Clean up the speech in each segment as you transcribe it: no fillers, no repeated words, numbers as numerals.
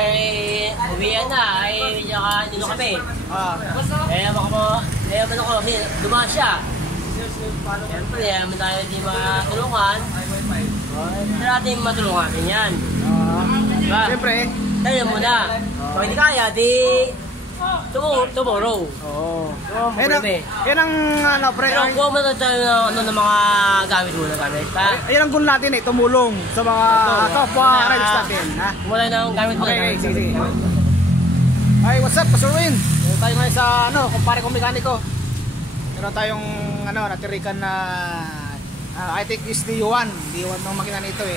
ay uwian na, ay nino kami. Naman ako, dumaan siya. Siyempre, naman tayo di matulungan. Hindi natin matulungan natin yan. Diba? Siyempre. Tayo muna. Kung hindi kaya, di tomorrow. Oo. Yan ang ano, pre. Pero kung ano tayo ng mga gamit muna gamit. Yan ang goal natin eh, tumulong sa mga kapwa riders natin. Wala na ang gamit muna. Okay, sige. Hi, what's up, Pastor Win? Tayo ngayon sa kumpare kong mekaniko. Meron tayong natirikan na I think is D1 ng makina nito eh.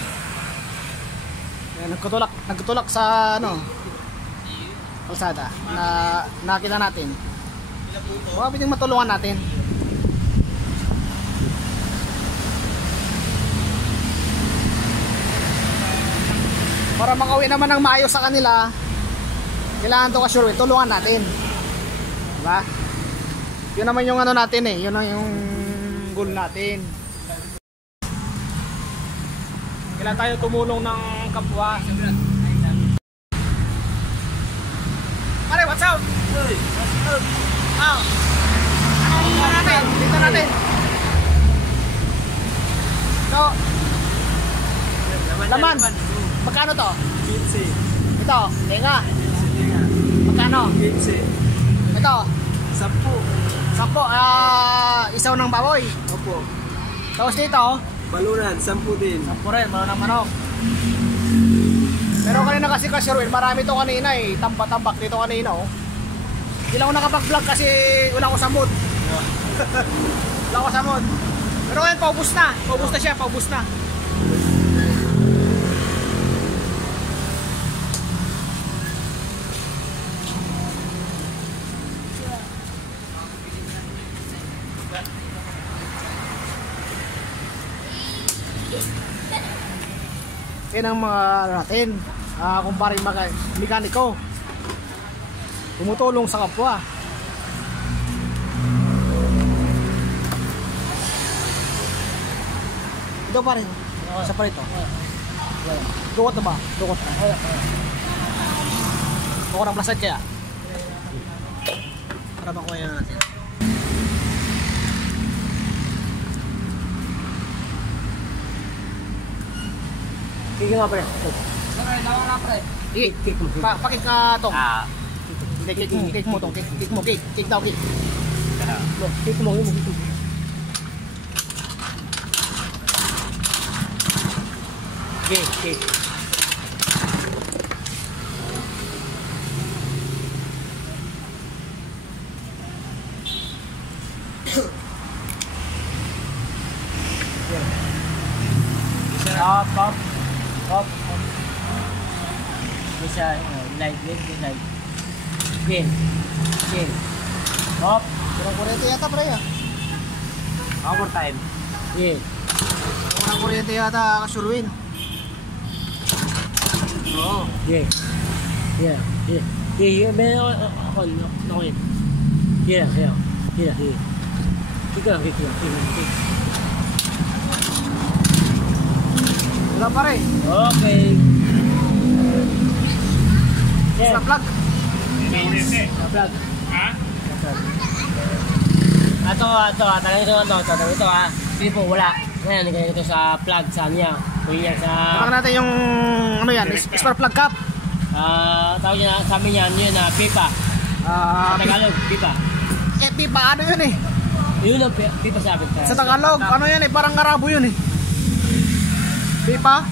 Nagtutulak sa kalsada na nakita natin. Baka pwedeng matulungan natin. Para makauwi naman ng maayos sa kanila, kailangan ito ka-sure, tulungan natin. Diba? Yun naman yung natin eh. Yun yung goal natin. Kailangan tayo tumulong ng kapwa. Pare, what's up? Tingnan natin. So, laman. Magkano to? 15. Ito, tenga. Magkano? 15. Ito? 10. 10. Isaw ng baboy. Opo. Tapos dito? Balunan, 10 din. 10 rin, balon ng manok. Pero kanina kasi Sherwin, marami to kanina eh. Tambak-tambak dito kanina oh. Hindi lang ako nakapag-vlog kasi wala ko sa mood. Wala ko sa mood. Pero ngayon paubos na. Paubos na siya, paubos na. Yan ang mga natin, kumpare mekaniko, tumutulong sa kapwa. Ito pa rin, isa pa rito. Dukot na ba? Dukot na. Dukot ng plastic kaya? Para makuha na natin. Kiki nga pre. Lawan na pre. Kik mo. Pakik ka tong. Kik mo tong. Kik mo. Kik daw kik. Kik mo. Kik. Up. Bisa light. Game. Up. Kurang kuryente yata pre ya. Hour time. Yeah. Kurang kuryente yata Sherwin. Oo. Yeah. Meron ako. Yeah. Kik. Wala pa rin. Okay. Sa plug. Sa plug. Ha? Ito ha. Hindi po, wala. Ngayon, ganyan ito sa plug sa niya. Kuya sa... Tapos natin yung, spark plug cap. Tawag niya, sabi niya, yun na, pipa. Tagalog, pipa. Pipa, ano yun eh? Yun ang pipa sabi. Sa Tagalog, ano yan eh, parang Arabo yun eh. Pipa?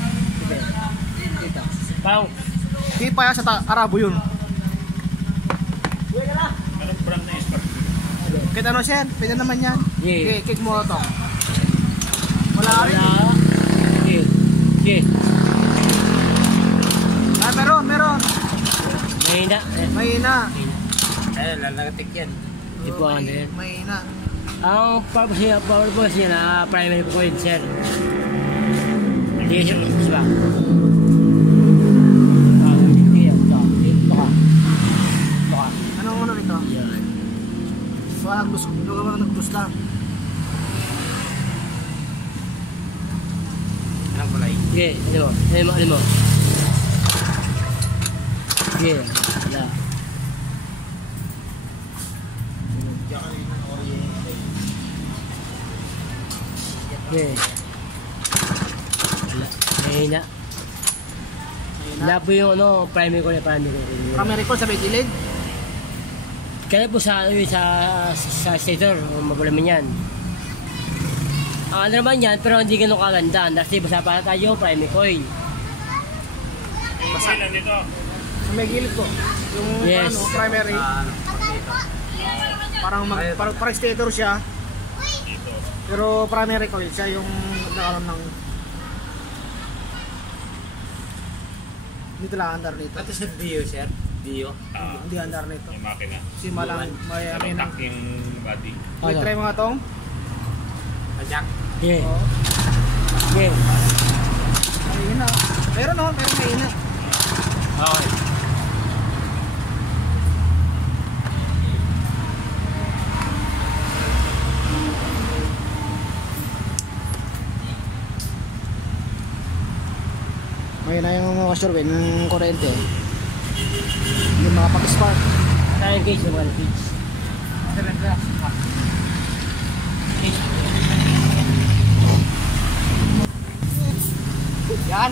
Pipa. Parang... Pipa yan sa Arabo yun. Anong brand na spark? Kahit ano siya, pwede naman yan. Yeah. Okay, kick mo ito. Wala rin. Yeah. Meron. Mahina. Lalagatik yan. Di po ano yan. Mahina. Ang purpose niya na primary po ko yun, sir. Hindi siya, diba? Ito ka. Anong ano rito? Yan. Nagdus lang. Anong kulay? Okay, ano mo? Yeah. Wala. Yeah. Wala. Mahina. Wala po yung ano, primary ko. Primary call sa may gilid. Kaya po sa stator, mabulamin yan. Ano naman yan, pero hindi ganun kaganda. Kasi basta para tayo, primary coil. Basta lang dito. Sa may gilid ko. Yung Yes. ano, primary. Parang stator siya. Pero primary coil siya yung nakaroon ng dito lang andar nito. Ito sa Dio, sir. Dio. Hindi andar nito. Yung makina. Si malang may Tatak yung body. May try mga tong. Ajak. Yeah. Oo. Yeah. Mahina. Meron no, meron mahina. Okay. Mahina yung mga Sherwin, yung kurente. Yung mga pag-spark. Tayo gauge yung 1 gauge. Yan.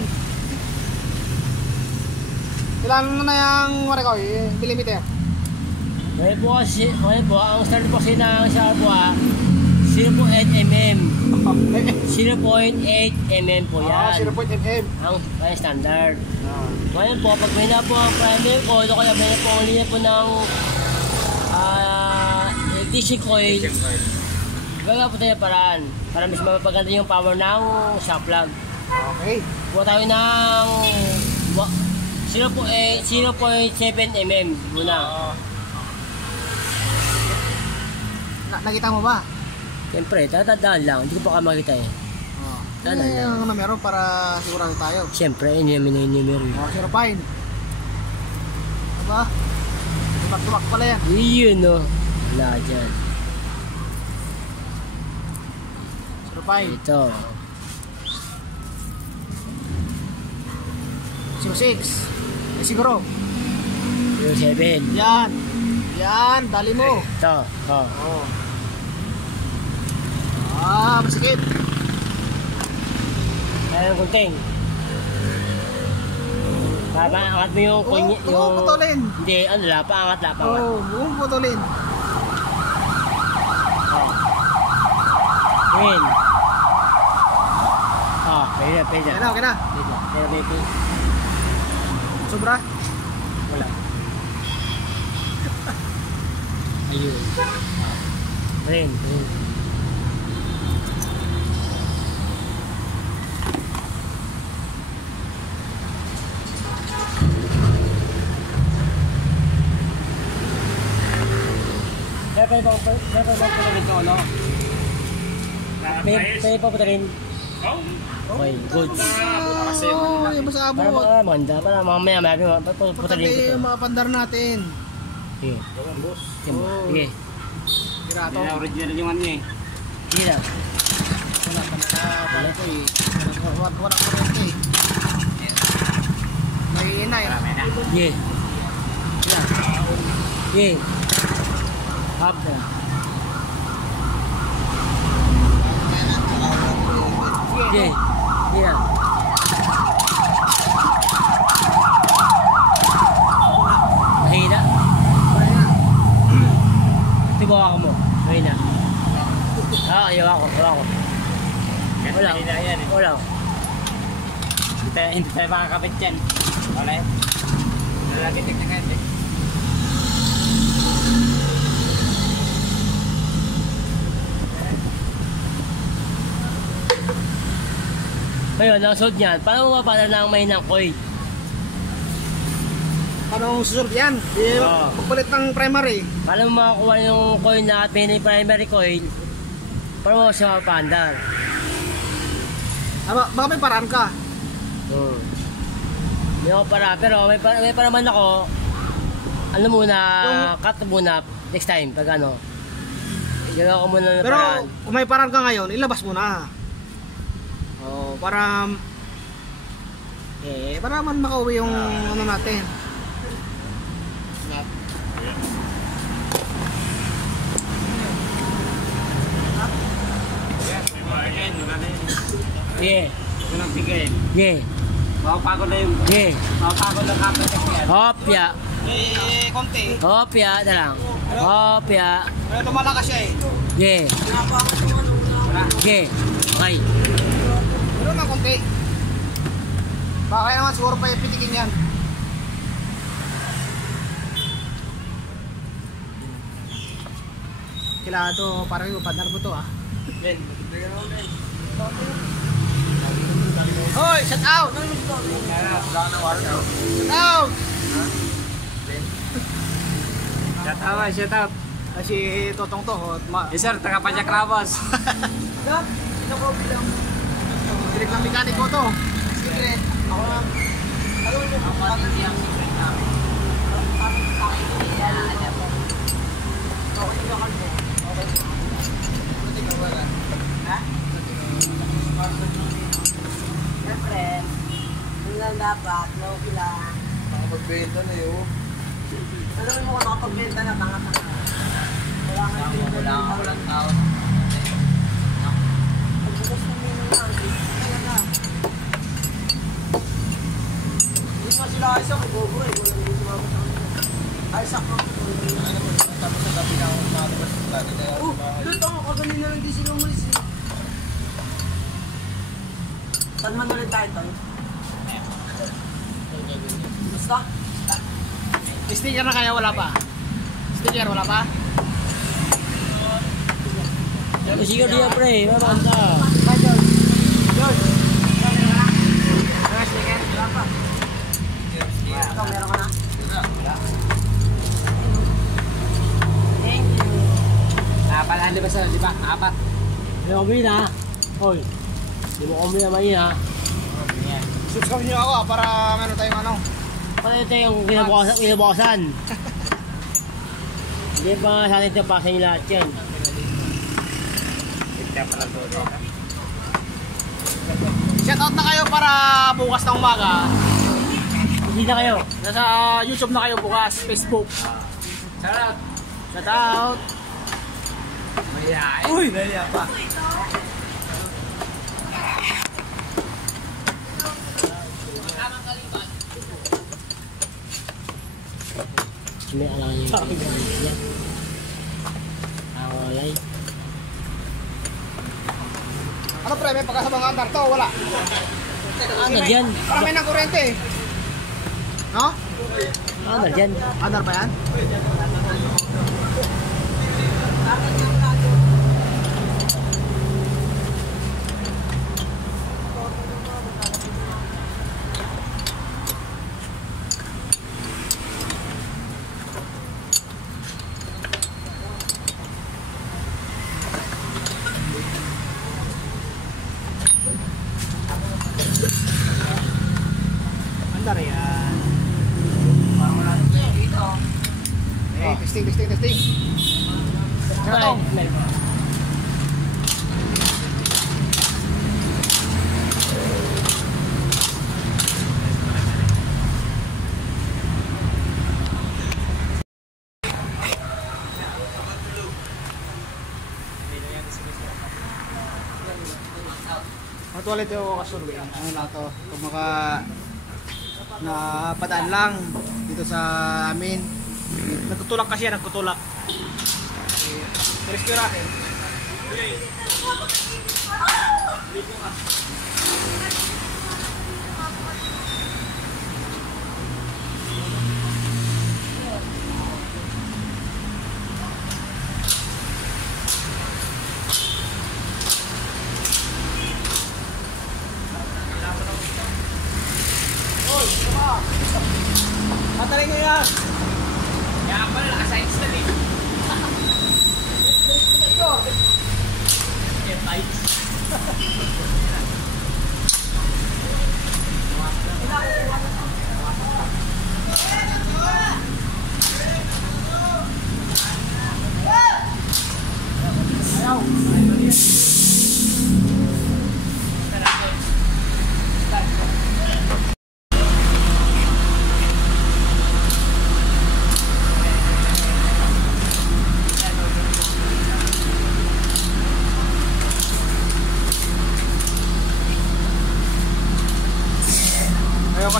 Ilan na yung warikoy, millimeter? Ngayon po kasi, ang start po kasi ng sa buwa, 0.8 mm. 0.8 mm po yan. 0.8 mm. Ang standard. Ngayon po, pag may na po ang primary coil, o kaya may na po ang linya po ng DC coil, gaga po tayo paraan para mas mapaganda yung power ng shock plug. Okay. Buwa tayo ng 0.7 mm muna. Nakita mo ba? Siyempre, tatandaan lang. Hindi ko pa makita eh. Ano yung numero para sigurado tayo? Siyempre, ini-numero. Zero pine. Diba? Tumak-tumak pala yan. Yun no. Wala dyan. Zero pine. Ito. 06. Siguro. 07. Yan. Yan. Dali mo. Ito. Oh. Oh. Masikip. Ayan ang kunting. Paangat mo yung kunya. Oo, putulin. Hindi, ano lang. Paangat lang. Paangat. Oo, buong putulin. Yun. Pwede na. Okay na. Pero may Sobra? wala. Ayun. Rin. Kaya pa pala ito, ano? Kaya pa pala rin. Okay, good. Yung basta Para abot. maganda, para mamaya putulin Importante ko yung ito. mga pandar natin. Sige. Sige. Pirato. Original yung ano eh. Sige lang. Wala pa ito eh. Wala pa ito eh. May inay. Sige. Sige. Hap na. Sige. Sige lang. Mahina. Tibo ako mo. Mahina. Ayaw ako. Wala. Wala. Hindi tayo makakapit yan. Wala yan. Nalagitik na kayo eh. Ngayon, ang suot niyan, paano mo mapala ng mahinang coil? Paano susunod yan? Pagpalit ng primary. Paano mo makakuha yung coil na at may primary coil? Paano mo siya mapandar? Baka may paraan ka. Hindi ako para, pero may para man ako. Ano muna, cut muna next time pag ano. Gagawa ko muna ng Pero paraan. kung may paraan ka ngayon, ilabas mo na. Para para man makauwi yung ano natin. yan, wala na yun. Sige. Huwag nang tigil. Sige. Mapapagod na yung... Sige. Mapapagod na kapit yan. Hopya. Konti. Hopya na lang. Hopya. Pero lumalakas siya eh. Sige. Sige. Okay. Pero na konti. Baka naman siguro pa yung pitikin yan. Kailangan to, parang yung partner mo to ah. Hoy, shut out! Shut out! Shout out, shout out. Kasi Totong to, Yes sir, taga Pajak Labas. direct ng mekaniko to. Secret. Ako lang. Siyempre, yun lang dapat, no, kailangan. Magbenta na yun. Alam mo kung nakapagbenta na, tanga-tanga. Wala kang benta na. Walang tao. Pagbukas ng menu na, talaga. Hindi nga sila Isaac, bobo eh. Wala nang sumama sa kanila. Isaac mo. Tapos sa gabi na ako nakalabas ng plano na yun. Doon ako, kaganin na lang di sila umalis eh. Saan man ulit tayo tayo? Basta? Sticker na kaya wala pa? Sticker wala pa? Sige dia pre. Mamanta. Ikaw, meron ka na? Thank you. Palaan di ba sir, di ba? Apat. Hindi mo kumili na. Hoy. Hindi mo kumili na main ha. Subscribe nyo ako para meron tayong ano. Pala ito yung kinabukasan. Hindi pa sa atin ito pasan yung lahat yan. Kaya pala to. Shoutout na kayo para bukas ng umaga. Hindi na kayo. Nasa YouTube na kayo bukas, Facebook. Shout out. Shoutout. Mayayain. Uy! Naya pa. May alam niyo. Awalay. Ano pre, may pagkasabang andar to? Wala. Ano dyan? Parang may ng kurente eh. No? Ano dyan? Andar ba yan? Andar yan. Hey, testing. Ano? Matuwalit yung kasurvey. Ano na to? Kung napadaan lang dito sa amin. Nagtutulak kasi yan, nagtutulak. Rescue natin. Mataling nyo yan! Kaya pala, naka-sides na din.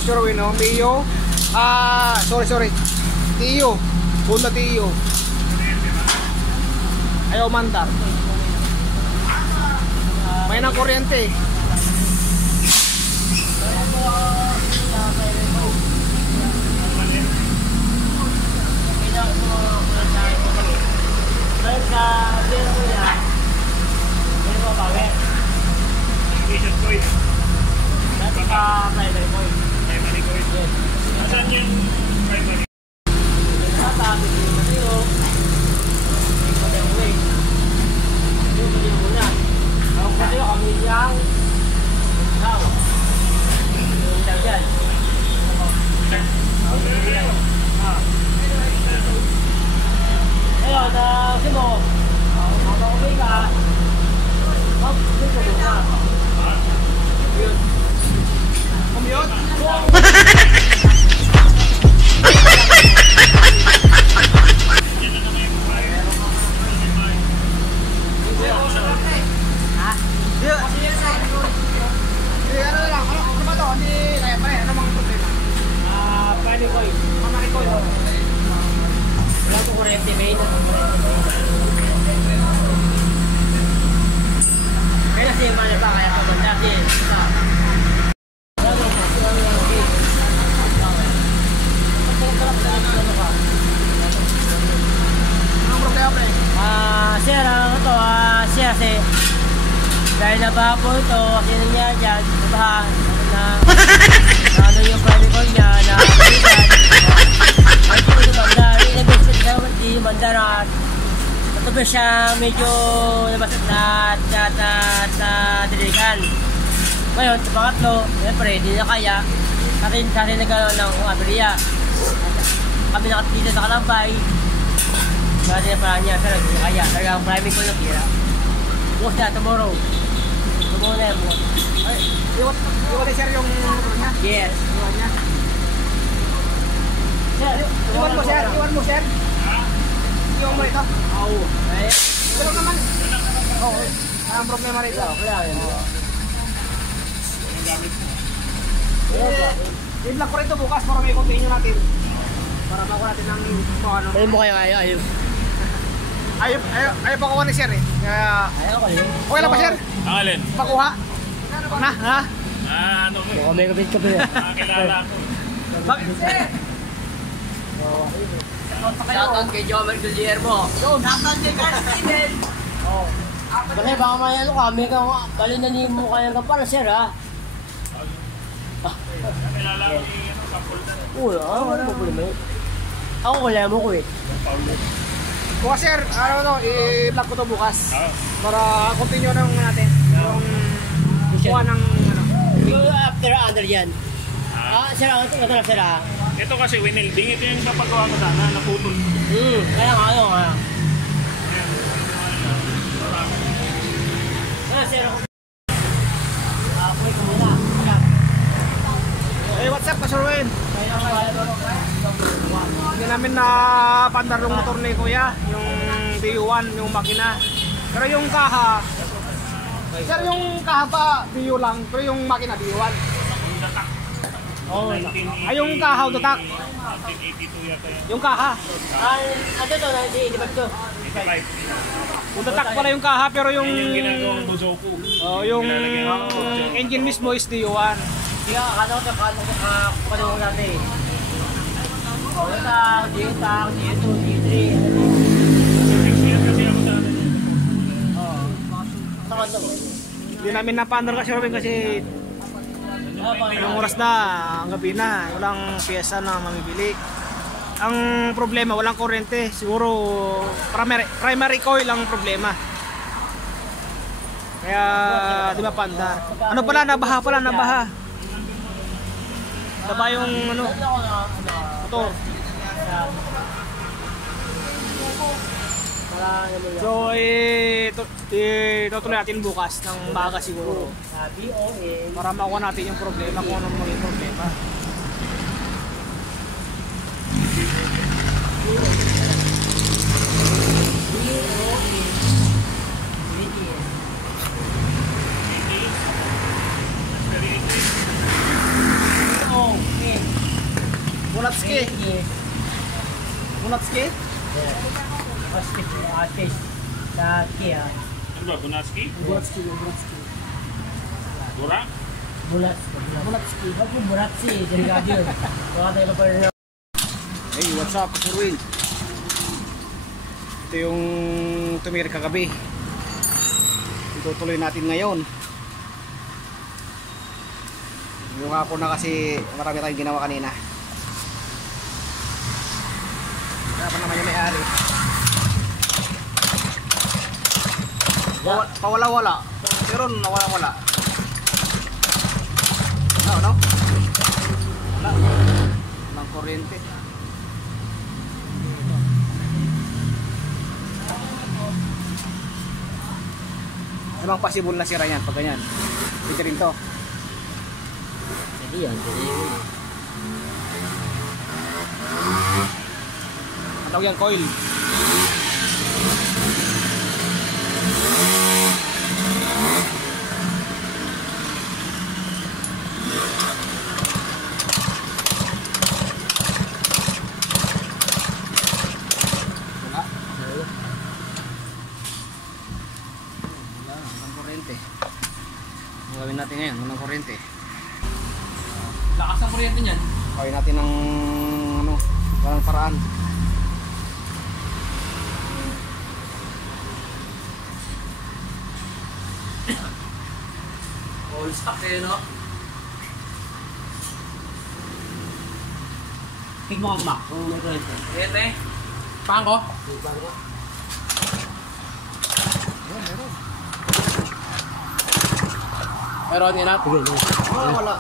Sir Win, no? Mio. Sorry. Tio. Honda Tio. Ayaw mandar. May ng kuryente. Dahil sa pera ko yan, hindi ko power. Ignition coil. Dati ka primary coil. Primary coil. Yes. Saan yung primary? Sabi ko yung matiro. Hindi ko yung way. Hindi ko yung muna. Ang matiro kami niyang ikaw. Yung ikaw dyan. Ayun, kasi mo, makakumay ka, mag-dito na. Yun. Commute? Ano na lang? Ano ba to? Hindi kaya pa rin. Ano mga problema? Pwede ko yun. Mamari ko yun. Wala ko kurente, main. Kaya kasi yung mana pa, kaya paganda. Kasi, Anong problema pre? sir, ito, sir, kasi dahil nabaha po ito, kasi nangyari dyan, nabaha, na ano yung private call niya, na kalitan, ay po ito banda, in-invest naman di banda na natubi siya medyo nabasat na dilikan. Ngayon, sa pangatlo, siyempre, hindi na kaya, kasi nagkaroon ng aberya. Kami nakatito sa Kalambay, kasi na parang niya, pero hindi na kaya, talagang private call na kira. Bukas na, tomorrow. Tomorrow na yan, bukas. Ay, iwan ni sir yung motor niya. Yes. Iwan niya. Sir, Iwan mo sir. Iwan mo sir. Iwan mo ito. Oo. Eh, Pero naman. Oo. Ang problema rito. wala yan. I-vlog ko rito bukas para may continue natin. Para makuha natin ng ano. Ayun mo kayo, ayaw. Ayaw pa kuha ni sir eh. Kaya, Ayaw ko yun. okay lang ba sir? Ang alin? Pakuha? Wag na, ha? Ano ko? Mukhang may kapit ka pa yun. Nakakilala ko. Bakit sir? Shoutout kay Jomer Guillermo. Dapat kay Carl Steven. Kasi baka may ano ka, may balinanin mo kayang kapal, sir ha? Nakilala ko yung kapuldan. Oo, wala mo problema yun. Ako wala mo ko eh. Paulo. Bukas sir, ano to, i-vlog ko to bukas. Oo. Para continue nang natin. Yung kuha ng ano. Yung after under yan. Sir, ito na sir ha? Ito kasi winilding. Ito yung papagawa ko sana. Naputol. Kaya nga ano nga. Sir, apoy ko muna. Hey, what's up, Sir Wayne? Hindi namin na pandar yung motor ni Kuya, yung DU1, yung makina. Pero yung kaha, sir, yung kaha pa DU lang, pero yung makina DU1. Oo. Ay, yung kaha, utak. 1982 yata yan. Yung kaha. Ano to, hindi ba ito? 85. Utak pala yung kaha, pero yung... Yung ginagawang Dozoku. Oh, yung engine mismo is DU1. Kaya ano ka panahon natin. Dito, D3. Kasi ako sa atin. Saan to? Hindi namin napandar kasi Robin kasi anong oras na, ang gabi na, walang piyesa na mamibili. Ang problema, walang kuryente. Siguro primary coil ang problema. Kaya di ba pandar? Ano pala, nabaha pala, nabaha. Nabaha yung ano, motor. So, itutuloy natin bukas ng maaga siguro. Para makuha natin yung problema, kung anong maging problema. Bunatski? Yeah. Case. Sa Kia. Ano ba, Bunatski? Bunatski. Bura? Bunatski. Huwag mo Buratsi, delikado yun. Baka tayo pa rin. Hey, what's up, Sir Will? Ito yung tumira kagabi. Itutuloy natin ngayon. Yung ako na kasi marami tayong ginawa kanina. Kaya pa naman yung may-ari. Pawala-wala. Pero nawala-wala. Ano? Wala. Walang kuryente. Namang possible na sira yan pag ganyan. Pwede rin to. Hindi yan, pwede yun. Ang tawag yan, coil. Wala. Walang kuryente. Ang gawin natin ngayon, walang kuryente. Lakas ang kuryente niyan. Gawin natin ng ano, walang paraan. All stock eh, no? Tigmo ang mak, kung may kwento. Kuryente. Paan ko? Meron yan at. Sige, sige. Wala.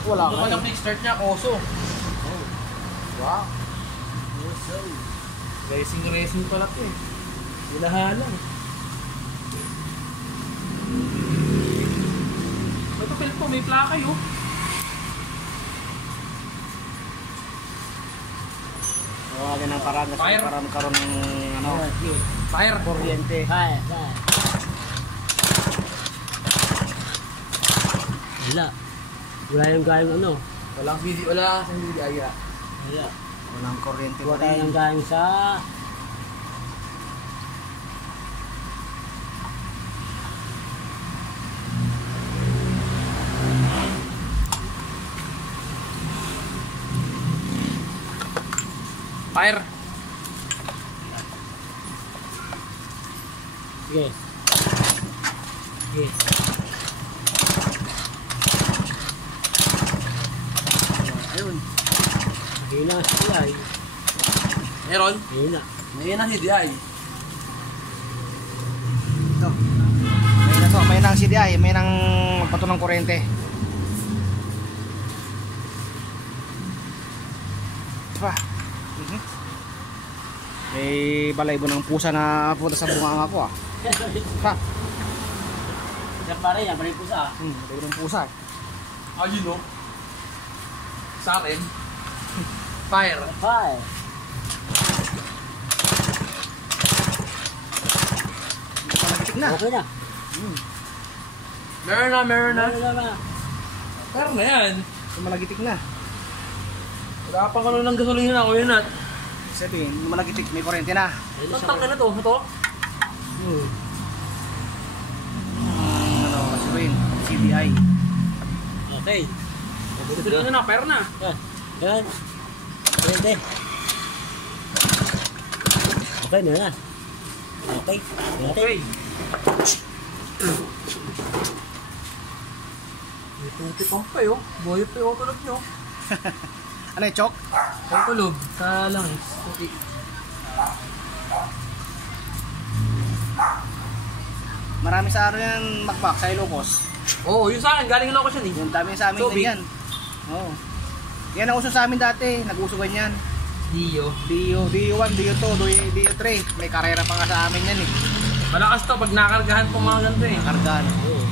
Wala Ano ka. pa yung kickstart niya? Koso. Wow. Racing pala ito eh. Hinahalang. May papel po, may plaka yun. Wala ng paraan kasi Fire. para magkaroon ng ano, Fire. kuryente. Kaya. Wala. Wala yung gayang ano. Walang video, wala sa hindi aya. Wala. Walang kuryente Wala pa tayo rin. ng gayang sa... Fire. Sige. Sige. Ayun. Mahina siya ay. Meron? Mahina. Ngayon ang CDI. Ito. May na to, may nang CDI, may nang pato ng kuryente. Diba? May balaybo ng pusa na punta sa bunganga ko ah. Ha? Diyan pa rin yan, balik po sa... Balaybo ng pusa eh. Ayun no? Sa akin. Fire. Hi. Malagitik na. Okay na. Meron na. Wala na. Meron na yan. Malagitik na. Wala pang ano ng gasolina ako yun at. Sabihin, malagitik, may kuryente na. Ang tangka na to? Ito? Ano, sabihin, CDI. Okay. Gasolina na, fire na. Yan. Pwede. Okay na yan. Okay. Okay. Ito pang pa yun. Boy pa yung tulog nyo. Ano yung chok? Ang tulog sa langis. Okay. Marami sa ano yan, makmak, sa Ilocos. Oo, yun sa akin. Galing lang ako siya eh. Yung dami sa amin Tubig. ganyan. Oo. Yan ang uso sa amin dati, nag-uso ganyan. Dio. DO1, DO2, DO3. May karera pa nga sa amin yan eh. Malakas to pag nakargahan pong mga ganito eh. Nakargaan. Oo.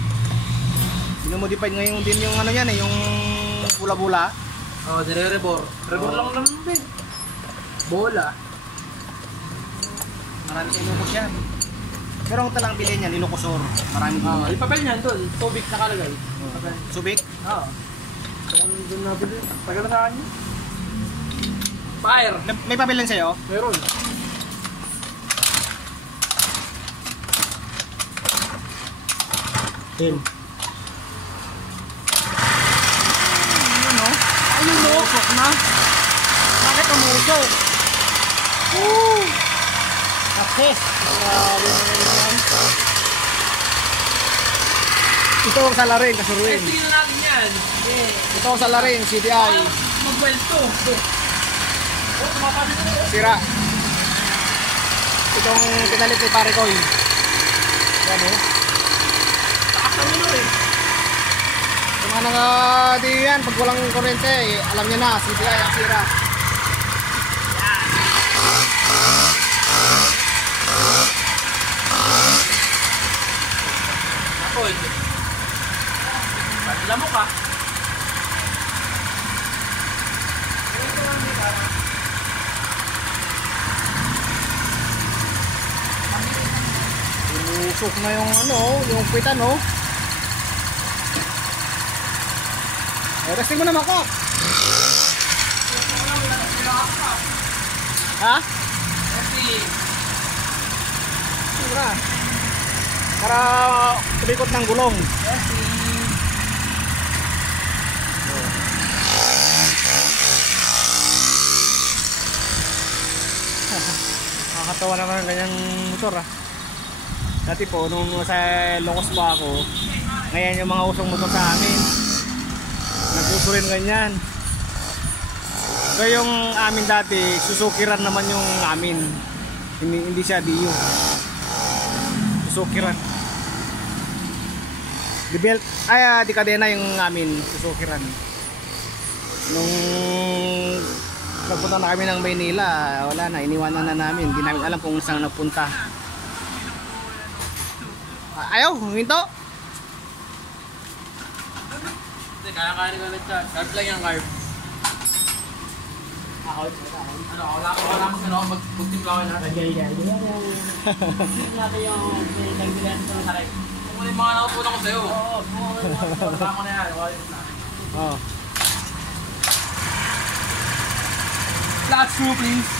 Sinomodified ngayon din yung ano yan eh, yung bula-bula. Oo, dire-rebor. Rebor lang naman din. Bola. Marami sa Ilocos yan. Pero ang talang bilhin yan, Ilocosor. Marami din. Ah, yung papel niyan doon. Tubig nakalagay. Papel. Subic? Oo. So, doon na bilhin. Tagal na sa kanya. Fire! May papel lang sa'yo? Meron. Tin. Ano? Ayun no? Usok na? Bakit umusok? Woo! Success. Grabe naman yan. Ito ang salarin, kasuruin. Sige na natin yan. Ito ang salarin, CDI. Mag-welto. Oh, tumapasok ko. Sira. Itong pinalit ni pare ko. Yan o. Takasang nyo eh. Yung mga nga di yan, pag walang kuryente, alam niya na, CDI ang sira. Ako eh. Alam mo ka. Usok na yung ano, yung pitan oh. Resting mo naman ko. Ha? Sura. Para umikot ng gulong. Nakakatawa naman ang ganyang motor ah. Dati po, nung sa Locos pa ako, ngayon yung mga usong motor sa amin, nag-uso rin ganyan. So yung amin dati, Suzuki-ran naman yung amin. Hindi siya Dio. Suzuki-ran. Di belt, di kadena yung amin, Suzuki-ran. Nung nagpunta na kami ng Maynila, wala na, iniwanan na namin. Hindi namin alam kung saan napunta. Ayaw, huminto. Hindi, kaya-kaya rin ulit siya. Carb lang yan, carb. Ano, wala mo sa mag-timpla ko na. Gaya-gaya. Tingnan natin yung pinagbilan sa sakay. Kung yung mga nakapunta ko sa'yo. Oo, Wala ko na yan. Walis na. Oh. Last two, please.